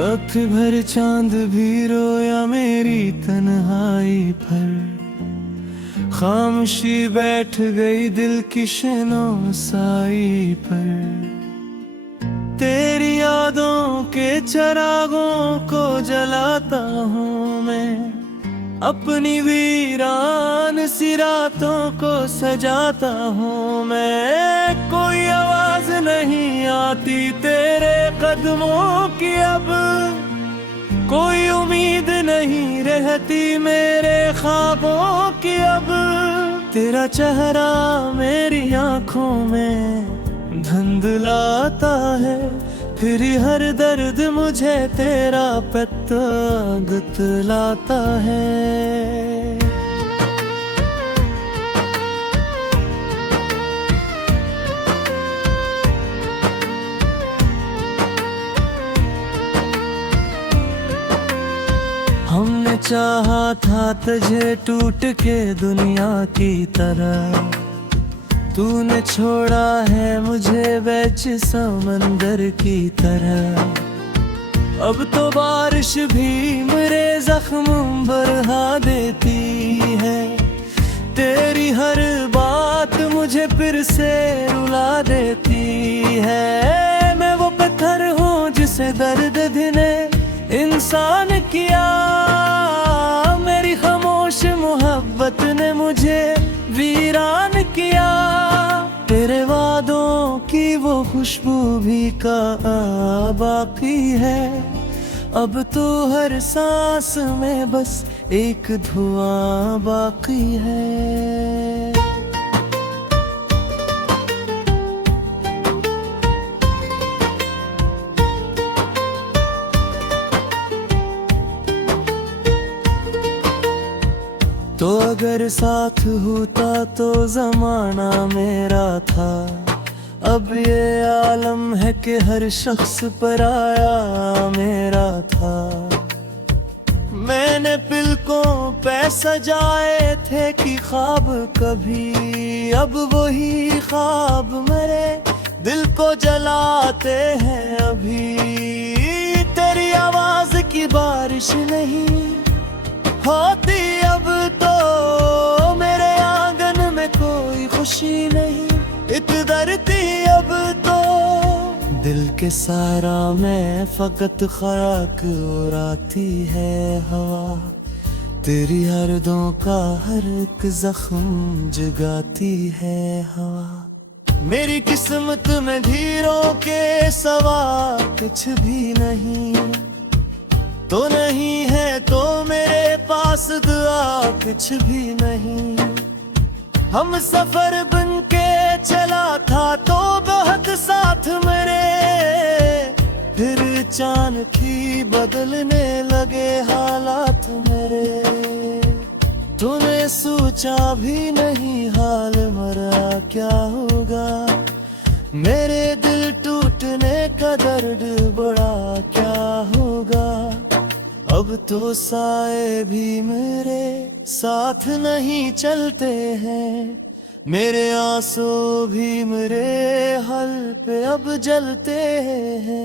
वक्त भर चांद भी रोया मेरी तन्हाई पर, खामोशी बैठ गई दिल की शैनोसाई पर। तेरी यादों के चिरागों को जलाता हूँ मैं, अपनी वीरान सी रातों को सजाता हूँ मैं। कोई आवाज नहीं आती तेरे कदमों की अब, कोई उम्मीद नहीं रहती मेरे ख्वाबों की अब। तेरा चेहरा मेरी आंखों में धुंधलाता है, फिर हर दर्द मुझे तेरा पता गुतलाता है। हमने चाहा था तुझे टूट के दुनिया की तरह, तूने छोड़ा है मुझे बेच समंदर की तरह। अब तो बारिश भी मेरे जख्म बढ़ा देती है, तेरी हर बात मुझे फिर से रुला देती है। मैं वो पत्थर हूँ जिसे दर्द ने इंसान किया, मेरी खामोश मोहब्बत ने मुझे वीरान किया। तेरे वादों की वो खुशबू भी कहाँ बाकी है, अब तो हर सांस में बस एक धुआं बाकी है। तो अगर साथ होता तो जमाना मेरा था, अब ये आलम है कि हर शख्स पराया मेरा था। मैंने पलकों पे सजाए थे कि ख्वाब कभी, अब वही ख्वाब मेरे दिल को जलाते हैं अभी। तेरी आवाज की बारिश नहीं होती अब तो मेरे आंगन में कोई खुशी नहीं, इतदरती अब तो दिल के सारा में फकत खाक उड़ाती है हवा। तेरी हर्दों का हर एक जख्म जगाती है हवा। मेरी किस्मत में धीरों के सवा कुछ भी नहीं, तो नहीं है तो मेरे पास दुआ कुछ भी नहीं। हम सफर बन के चला था तो बहुत साथ मेरे, फिर अचानक बदलने लगे हालात मेरे। तूने सोचा भी नहीं हाल मरा क्या होगा, मेरे दिल टूटने का दर्द बड़ा क्या होगा। अब तो साए भी मेरे साथ नहीं चलते हैं, मेरे आंसू भी मेरे हल पे अब जलते हैं।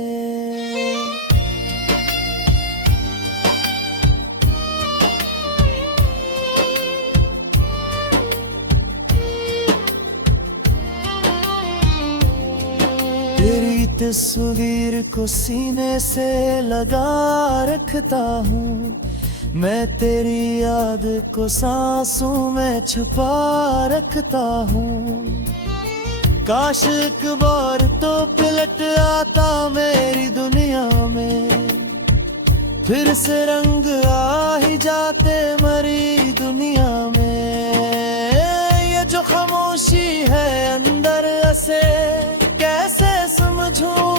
तेरी तस्वीर को सीने से लगा रखता हूँ, मैं तेरी याद को सांसों में छुपा रखता हूँ। काश एक बार तो पलट आता मेरी दुनिया में, फिर से रंग आ ही जाते मरी दुनिया में। ये जो खामोशी है अंदर से कैसे समझूं,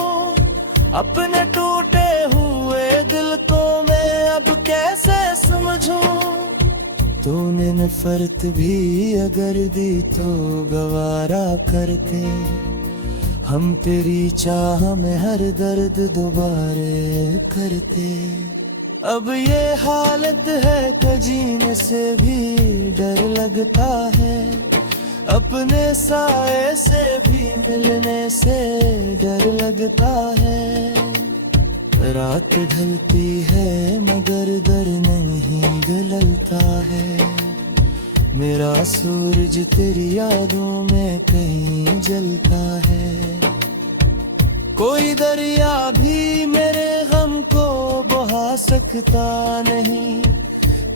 अपने टूटे हुए दिल को मैं अब कैसे समझूं। तूने नफरत भी अगर दी तो गवारा करते, हम तेरी चाह में हर दर्द दोबारे करते। अब ये हालत है कि जीने से भी डर लगता है, अपने साए से भी मिलने से डर लगता है। रात ढलती है मगर दर नहीं गलता है। मेरा सूरज तेरी यादों में कहीं जलता है। कोई दरिया भी मेरे गम को बहा सकता नहीं।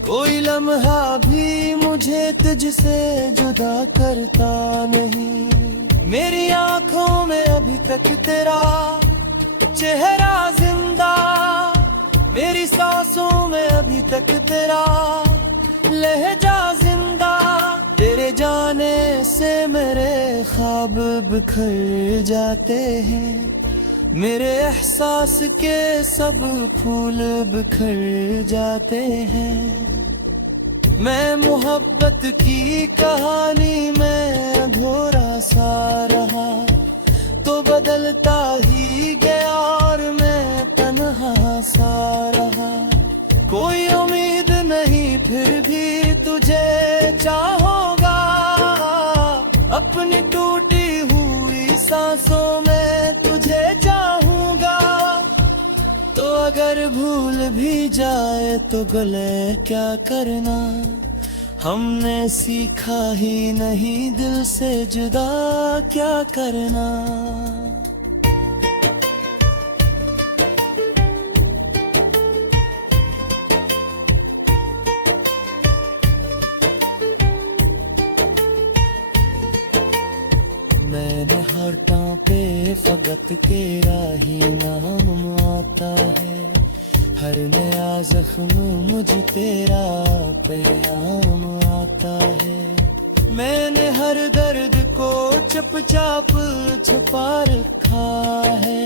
कोई लम्हा भी मुझे तुझसे जुदा करता नहीं। मेरी आंखों में अभी तक तेरा चेहरा जिंदा, मेरी सांसों में अभी तक तेरा लहजा जिंदा। तेरे जाने से मेरे ख्वाब बिखर जाते हैं। मेरे एहसास के सब फूल बिखर जाते हैं। मैं मोहब्बत की कहानी में अधूरा सा रहा तो बदलता ही गया और मैं तन्हा सा रहा। कोई उम्मीद नहीं फिर भी तुझे चाहूंगा। अपनी टूटी हुई सांसों में तुझे चाहूंगा। तो अगर भूल भी जाए तो गले क्या करना। हमने सीखा ही नहीं दिल से जुदा क्या करना। मैंने होठों पे फकत तेरा ही नाम आता है। हर नया जख्म मुझे तेरा पैगाम आता है। मैंने हर दर्द को चुपचाप छुपा रखा है।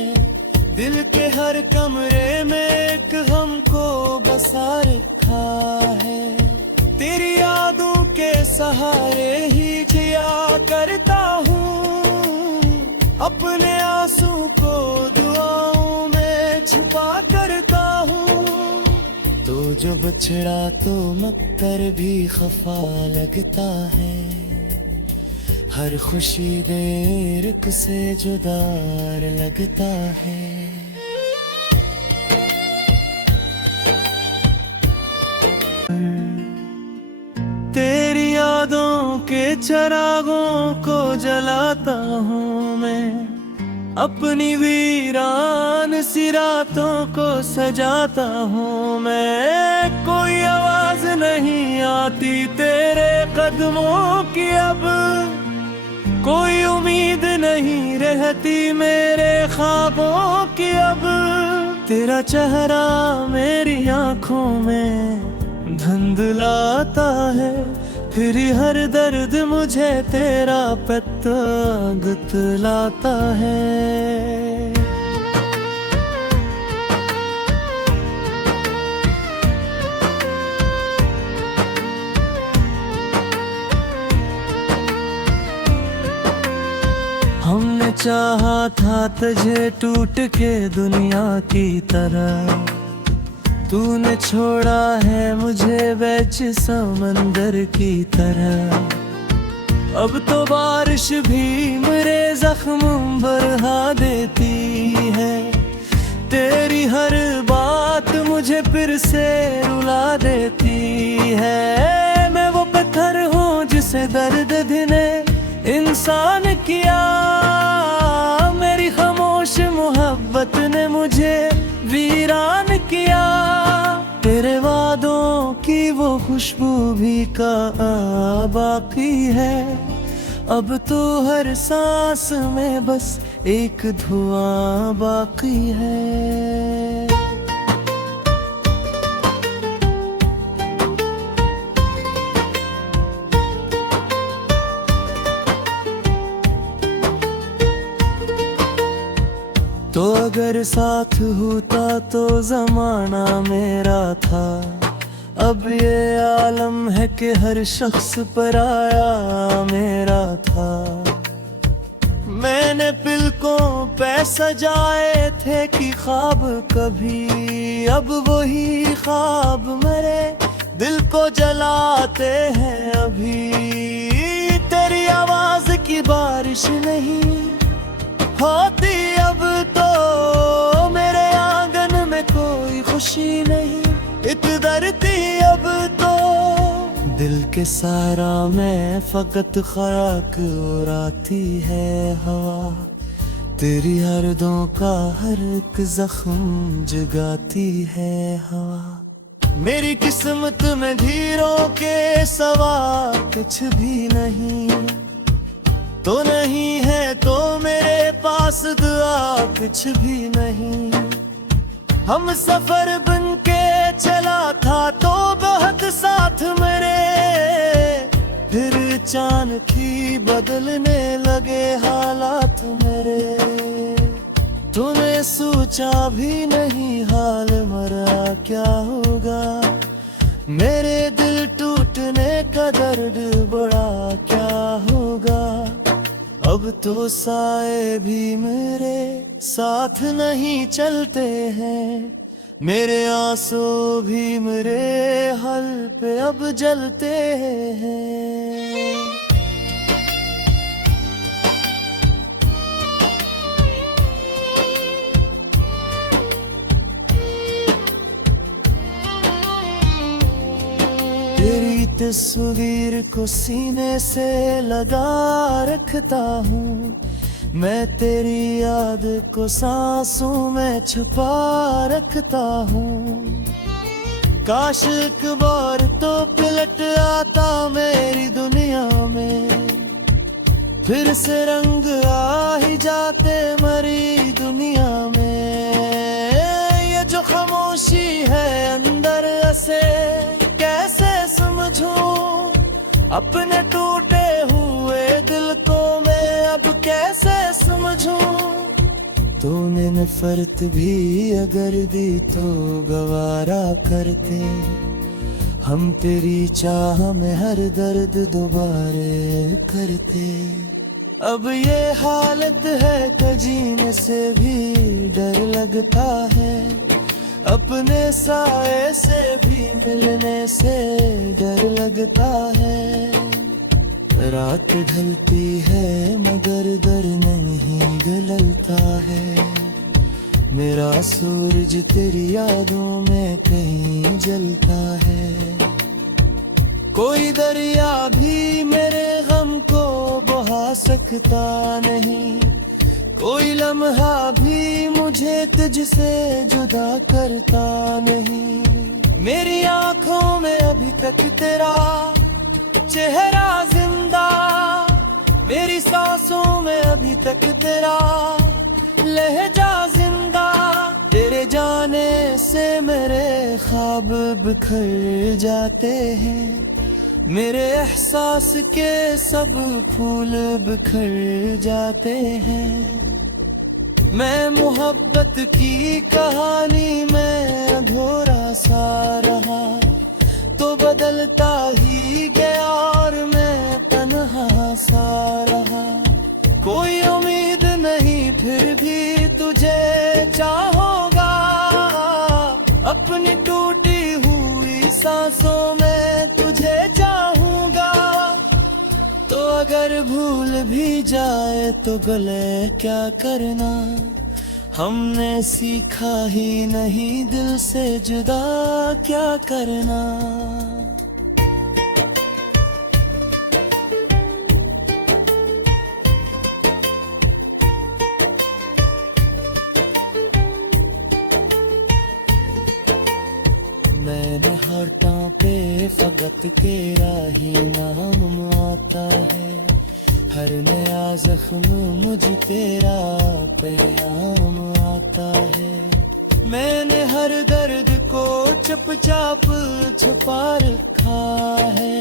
दिल के हर कमरे में एक हमको बसा रखा है। तेरी यादों के सहारे ही जिया करता हूँ। अपने आंसू को दुआओं में छुपा करता हूँ। तो जो बछड़ा तो मक्कर भी खफा लगता है। हर खुशी देर से जुदार लगता है। तेरी यादों के चिरागों को जलाता हूँ मैं। अपनी वीरान सी रातों को सजाता हूँ मैं। कोई आवाज नहीं आती तेरे कदमों की अब। कोई उम्मीद नहीं रहती मेरे ख्वाबों की अब। तेरा चेहरा मेरी आंखों में धुंधलाता है। फिर हर दर्द मुझे तेरा पता गुतलाता है। हमने चाहा था तुझे टूट के दुनिया की तरह। तूने छोड़ा है मुझे बेच समंदर की तरह। अब तो बारिश भी मेरे जख्म बढ़ा देती है। तेरी हर बात मुझे फिर से रुला देती है। मैं वो पत्थर हूँ जिसे दर्द ने इंसान किया। मेरी खामोश मोहब्बत ने मुझे वीरान किया। तेरे वादों की वो खुशबू भी कहाँ बाकी है। अब तो हर सांस में बस एक धुआं बाकी है। तो अगर साथ होता तो जमाना मेरा था। अब ये आलम है कि हर शख्स पराया मेरा था। मैंने पलकों पे सजाए थे कि ख्वाब कभी, अब वही ख्वाब मेरे दिल को जलाते हैं अभी। तेरी आवाज की बारिश नहीं होती अब तो मेरे आंगन खुशी नहीं इतदरती अब तो। दिल के सारा में फकत खराक उड़ाती है हवा, तेरी हरदों का हर एक जख्म जगाती है हवा। मेरी किस्मत में धीरों के सवा कुछ भी नहीं, तो नहीं है तो मेरे पास दुआ कुछ भी नहीं। हम सफर बन के चला था तो बहुत साथ मेरे, फिर अचानक ही बदलने लगे हालात मेरे। तूने सोचा भी नहीं हाल मरा क्या होगा, मेरे दिल टूटने का दर्द बड़ा क्या होगा। अब तो साए भी मेरे साथ नहीं चलते हैं, मेरे आंसू भी मेरे हल पे अब जलते हैं। तेरी तस्वीर को सीने से लगा रखता हूँ, मैं तेरी याद को सांसों में छुपा रखता हूँ। काश एक बार तो पलट आता मेरी दुनिया में, फिर से रंग आ ही जाते मरी दुनिया में। ये जो खामोशी है अंदर से कैसे समझूं, अपने टूटे हुए दिल को मैं अब कैसे समझूं। तूने नफरत भी अगर दी तो गवारा करते, हम तेरी चाह में हर दर्द दोबारे करते। अब ये हालत है कि जीने से भी डर लगता है, अपने साए से भी मिलने से डर लगता है। रात ढलती है मगर दर नहीं गलता है, मेरा सूरज तेरी यादों में कहीं जलता है। कोई दरिया भी मेरे गम को बहा सकता नहीं, कोई लम्हा भी मुझे तुझसे जुदा करता नहीं। मेरी आंखों में अभी तक तेरा चेहरा जिंदा, मेरी सांसों में अभी तक तेरा लहजा जिंदा। तेरे जाने से मेरे ख्वाब बिखर जाते हैं, मेरे एहसास के सब फूल बिखर जाते हैं। मैं मोहब्बत की कहानी में अधूरा सा रहा, तो बदलता ही गया और मैं तन्हा सा रहा। कोई उम्मीद नहीं फिर भी तुझे चाहूंगा, अपनी टूटी हुई सांसों में तुझे चाहूंगा। तो अगर भूल भी जाए तो गले क्या करना, हमने सीखा ही नहीं दिल से जुदा क्या करना। मैंने होठों पे फकत तेरा ही नाम आता है, हर नया जख्म मुझ तेरा पैगाम आता है। मैंने हर दर्द को चुपचाप छुपा रखा है,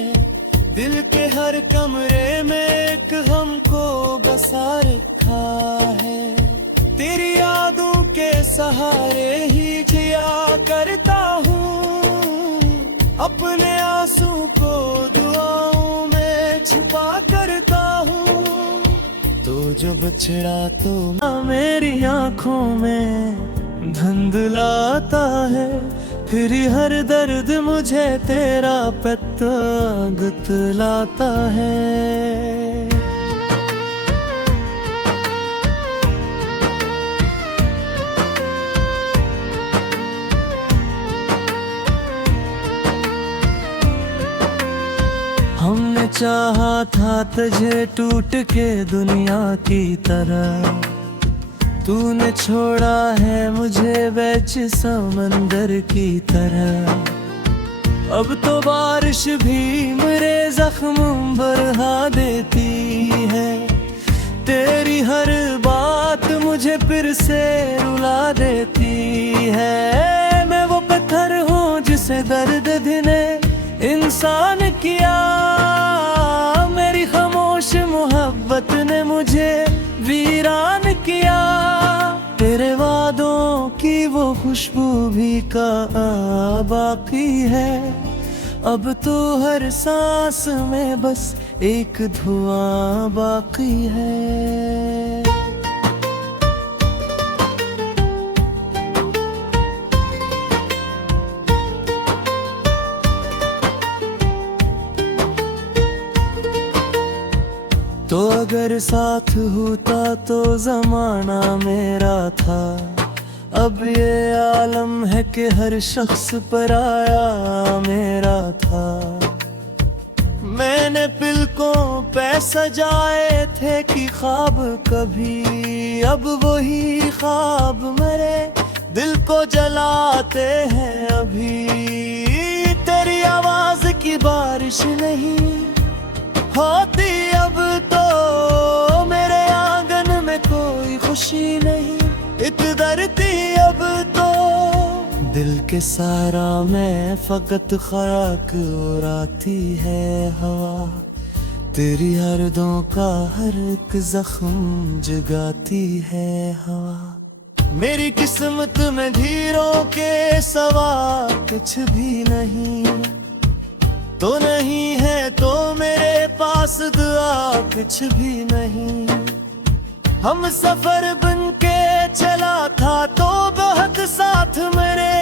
दिल के हर कमरे में एक हमको बसा रखा है। तेरी यादों के सहारे ही जिया करता हूँ, अपने आंसू को दुआओं में छुपा करता हूँ। तो जो बछड़ा तो मेरी आंखों में धुंधलाता है, फिर हर दर्द मुझे तेरा पता गुतलाता है। हमने चाहा था तुझे टूट के दुनिया की तरह, तूने छोड़ा है मुझे बेच समंदर की तरह। अब तो बारिश भी मेरे जख्म बढ़ा देती है, तेरी हर बात मुझे फिर से रुला देती है। मैं वो पत्थर हूँ जिसे दर्द ने इंसान किया, मेरी खामोश मोहब्बत ने मुझे वीरान किया। तेरे वादों की वो खुशबू भी कहाँ बाकी है, अब तो हर सांस में बस एक धुआं बाकी है। तो अगर साथ होता तो जमाना मेरा था, अब ये आलम है कि हर शख्स पराया मेरा था। मैंने पलकों पे सजाए थे कि ख्वाब कभी, अब वही ख्वाब मेरे दिल को जलाते हैं अभी। तेरी आवाज की बारिश नहीं होती अब तो, मेरे आंगन में कोई खुशी नहीं इतरती अब तो। दिल के सारा में फकत खराक उड़ाती है हवा, तेरी हरदों का हर एक जख्म जगाती है हवा। मेरी किस्मत में धीरों के सवा कुछ भी नहीं, तो नहीं है तो मेरे पास दुआ कुछ भी नहीं। हम सफर बन के चला था तो बहुत साथ मेरे,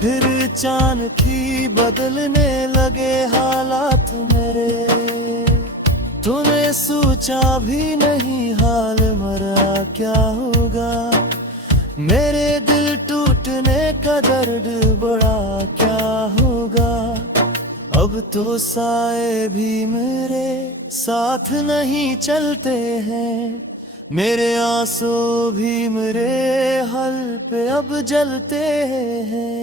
फिर अचानक बदलने लगे हालात मेरे। तूने सोचा भी नहीं हाल मरा क्या होगा, मेरे दिल टूटने का दर्द बड़ा क्या होगा। अब तो साए भी मेरे साथ नहीं चलते हैं, मेरे आंसू भी मेरे हल पे अब जलते हैं।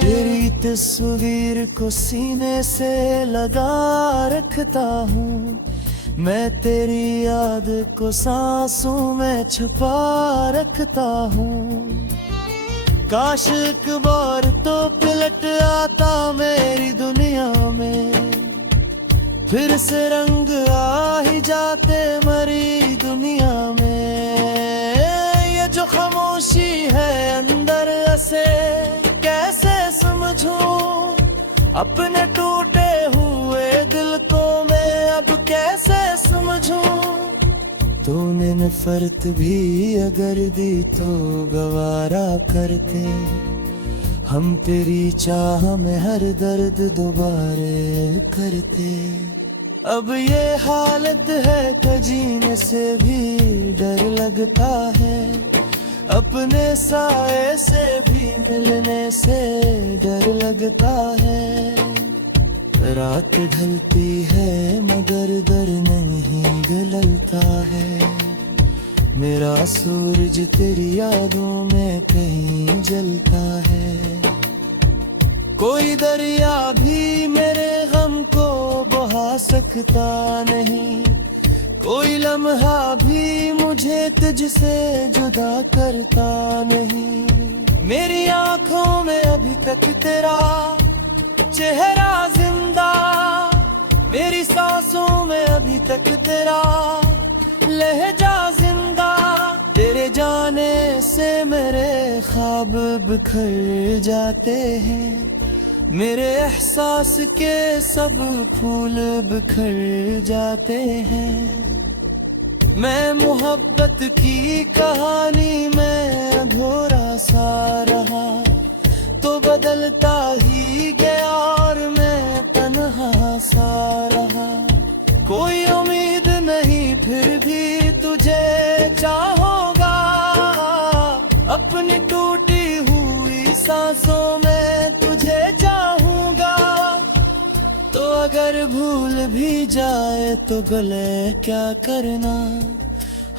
तेरी तस्वीर को सीने से लगा रखता हूँ, मैं तेरी याद को सांसों में छुपा रखता हूँ। काश एक बार तो पलट आता मेरी दुनिया में, फिर से रंग आ ही जाते मरी दुनिया में। ये जो खामोशी है अंदर से कैसे समझूं, अपने टूटे हुए दिल को मैं अब कैसे समझूं। तूने नफरत भी अगर दी तो गवारा करते, हम तेरी चाह में हर दर्द दोबारे करते। अब ये हालत है कि जीने से भी डर लगता है, अपने साए से भी मिलने से डर लगता है। रात ढलती है मगर दर नहीं गलता है, मेरा सूरज तेरी यादों में कहीं जलता है। कोई दरिया भी मेरे गम को बहा सकता नहीं, कोई लम्हा भी मुझे तुझसे जुदा करता नहीं। मेरी आंखों में अभी तक तेरा चेहरा जिंदा, मेरी सांसों में अभी तक तेरा लहजा जिंदा। तेरे जाने से मेरे ख्वाब बिखर जाते हैं, मेरे एहसास के सब फूल बिखर जाते हैं। मैं मोहब्बत की कहानी में अधूरा सा रहा, तो बदलता ही गया और मैं तन्हा सा रहा। कोई उम्मीद अगर भूल भी जाए तो गले क्या करना,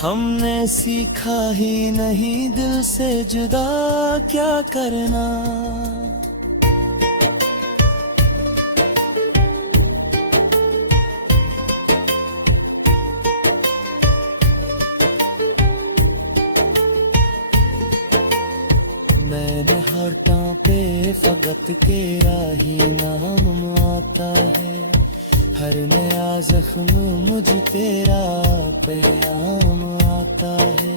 हमने सीखा ही नहीं दिल से जुदा क्या करना। मैंने हरता पे फकत तेरा ही नाम आता है, हर नया जख्म मुझ तेरा पैगाम आता है।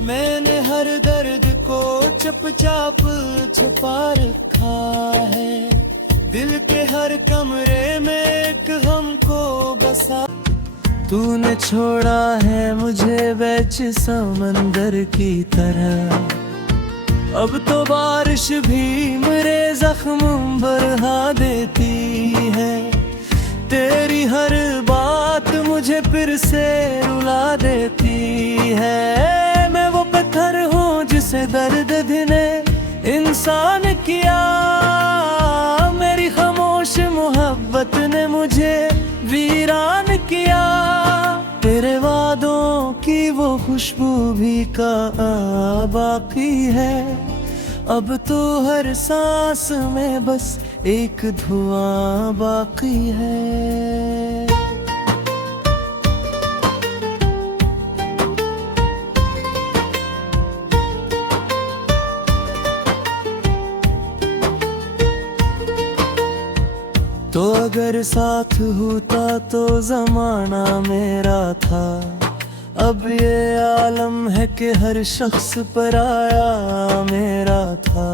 मैंने हर दर्द को चुपचाप छुपा रखा है, दिल के हर कमरे में एक हमको बसा। तूने छोड़ा है मुझे बेच समंदर की तरह, अब तो बारिश भी मेरे जख्म बढ़ा देती है। तेरी हर बात मुझे फिर से रुला देती है। मैं वो पत्थर हूँ जिसे दर्द ने इंसान किया, मेरी खामोश मोहब्बत ने मुझे वीरान किया। तेरे वादों की वो खुशबू भी कहाँ बाकी है, अब तो हर सांस में बस एक धुआं बाकी है। तो अगर साथ होता तो जमाना मेरा था, अब ये आलम है कि हर शख्स पराया मेरा था।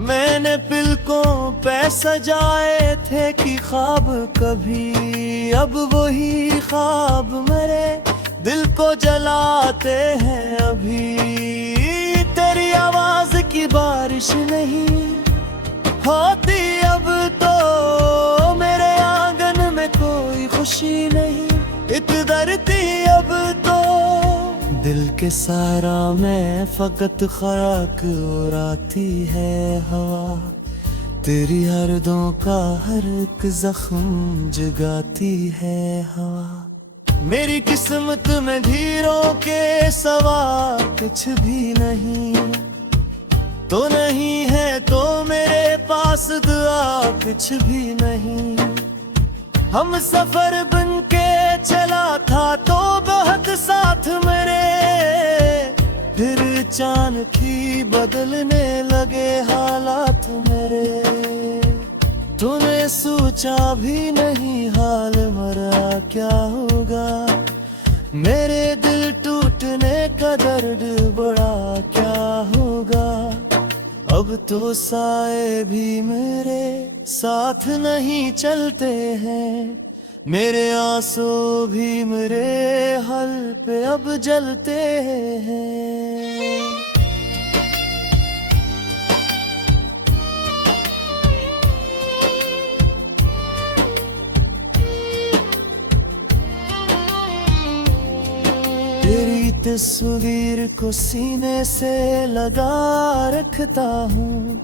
मैंने पलकों पे सजाए थे कि ख्वाब कभी, अब वही ख्वाब मेरे दिल को जलाते हैं अभी। तेरी आवाज की बारिश नहीं होती अब तो मेरे आंगन में कोई खुशी नहीं, इतदरती अब तो दिल के सारा में फकत खराक उड़ाती है हवा। तेरी हरदों का हर एक जख्म जगाती है हवा। मेरी किस्मत में धीरों के सवा कुछ भी नहीं, तो नहीं है तो मेरे पास दुआ कुछ भी नहीं। हम सफर बन के चला था तो बहुत साथ मेरे, फिर अचानक बदलने लगे हालात मेरे। तूने सोचा भी नहीं हाल मरा क्या होगा, मेरे दिल टूटने का दर्द बड़ा क्या होगा। अब तो साए भी मेरे साथ नहीं चलते हैं, मेरे आंसू भी मेरे हल पे अब जलते हैं। तेरी तस्वीर को सीने से लगा रखता हूँ,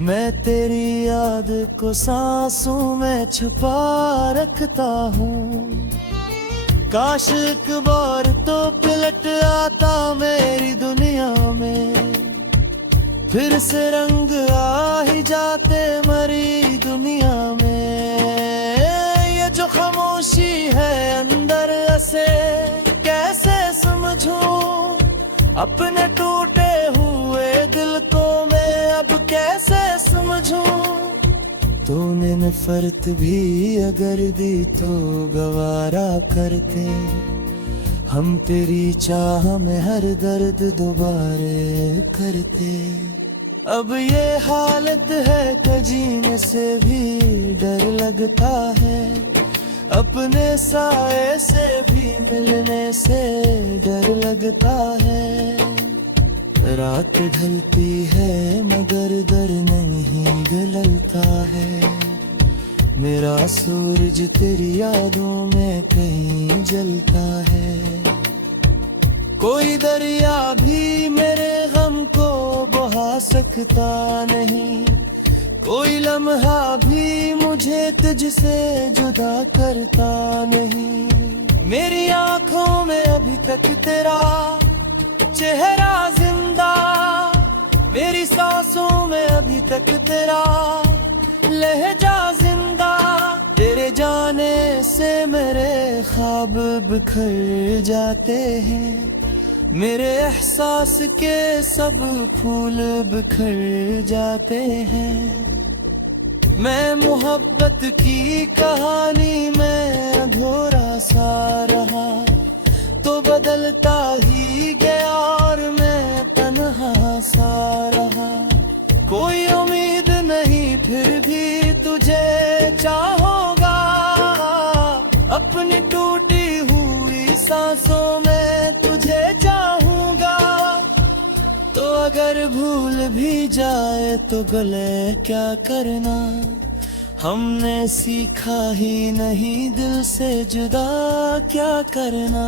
मैं तेरी याद को सांसों में छुपा रखता हूँ। काश एक बार तो पलट आता मेरी दुनिया में, फिर से रंग आ ही जाते मरी दुनिया में। ये जो खामोशी है अंदर से कैसे समझूं, अपने टूटे हुए दिल को मैं अब कैसे समझूं। तूने नफरत भी अगर दी तो गवारा करते, हम तेरी चाह में हर दर्द दोबारे करते। अब ये हालत है कि जीने से भी डर लगता है, अपने साए से भी मिलने से डर लगता है। रात ढलती है मगर दर नहीं गलता है, मेरा सूरज तेरी यादों में कहीं जलता है। कोई दरिया भी मेरे गम को बहा सकता नहीं, कोई लम्हा भी मुझे तुझसे जुदा करता नहीं। मेरी आंखों में अभी तक तेरा चेहरा जिंदा, मेरी सांसों में अभी तक तेरा लहजा जिंदा। तेरे जाने से मेरे ख्वाब बिखर जाते हैं, मेरे एहसास के सब फूल बिखर जाते हैं। मैं मोहब्बत की कहानी में अधूरा सा रहा, तो बदलता ही गया और मैं तन्हा सा रहा। कोई उम्मीद नहीं फिर भी तुझे चाहूंगा, अपनी टूटी हुई सांसों में तुझे चाहूंगा। तो अगर भूल भी जाए तो गले क्या करना, हमने सीखा ही नहीं दिल से जुदा क्या करना।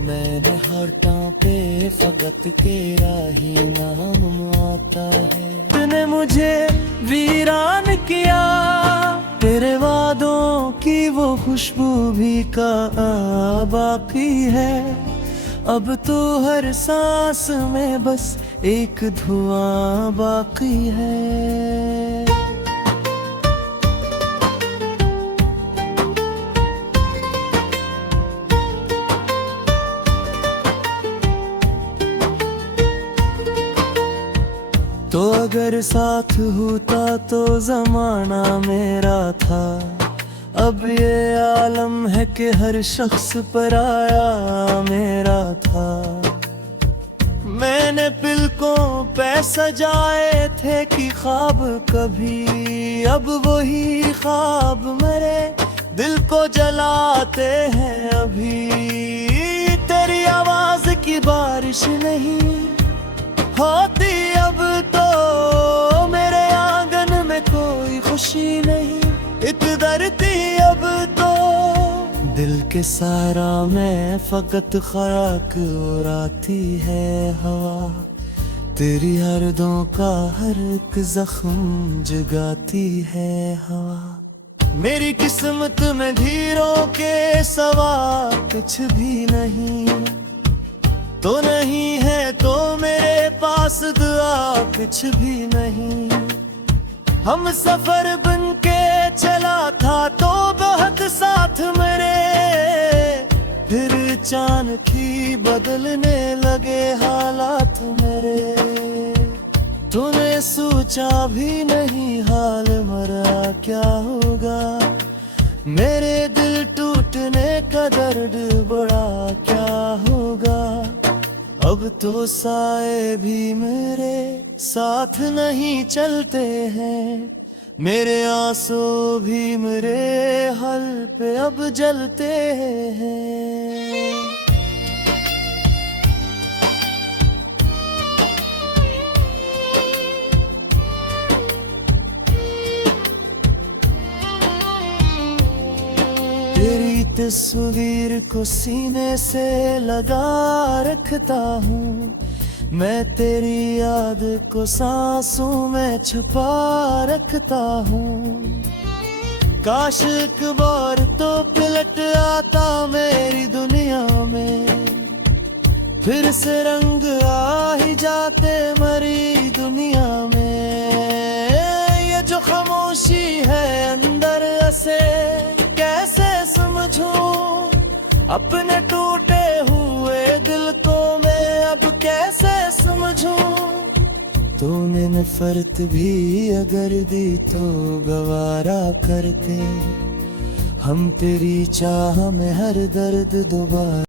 मैंने होठों पे फकत तेरा ही नाम आता है। तूने मुझे वीरान किया, तेरे वादों की वो खुशबू भी कहाँ बाकी है। अब तो हर सांस में बस एक धुआं बाकी है। तो अगर साथ होता तो जमाना मेरा था। अब ये आलम है कि हर शख्स पराया मेरा था। मैंने पलकों पे सजाए थे कि ख्वाब कभी, अब वही ख्वाब मेरे दिल को जलाते हैं अभी। तेरी आवाज की बारिश नहीं होती अब तो, मेरे आंगन में कोई खुशी नहीं इतरती अब तो। दिल के सारा में फकत खराक उड़ाती है हवा, तेरी हर्दों का हर एक जख्म जगाती है हवा। मेरी किस्मत में धीरों के सवा कुछ भी नहीं, तो नहीं है तो मेरे पास दुआ कुछ भी नहीं। हम सफर बन के चला था तो बहुत साथ मेरे, फिर अचानक बदलने लगे हालात मेरे। तूने सोचा भी नहीं हाल मरा क्या होगा, मेरे दिल टूटने का दर्द बड़ा क्या होगा। अब तो साए भी मेरे साथ नहीं चलते हैं, मेरे आंसू भी मेरे हल पे अब जलते हैं। तेरी तस्वीर को सीने से लगा रखता हूँ, मैं तेरी याद को सांसों में छुपा रखता हूँ। काश एक बार तो पलट आता मेरी दुनिया में, फिर से रंग आ ही जाते मरी दुनिया में। ये जो खामोशी है अंदर से कैसे समझूं, अपने टूटे हुए दिल को मैं अब कैसे समझूं। तूने नफरत भी अगर दी तो गवारा करते, हम तेरी चाह में हर दर्द दोबारा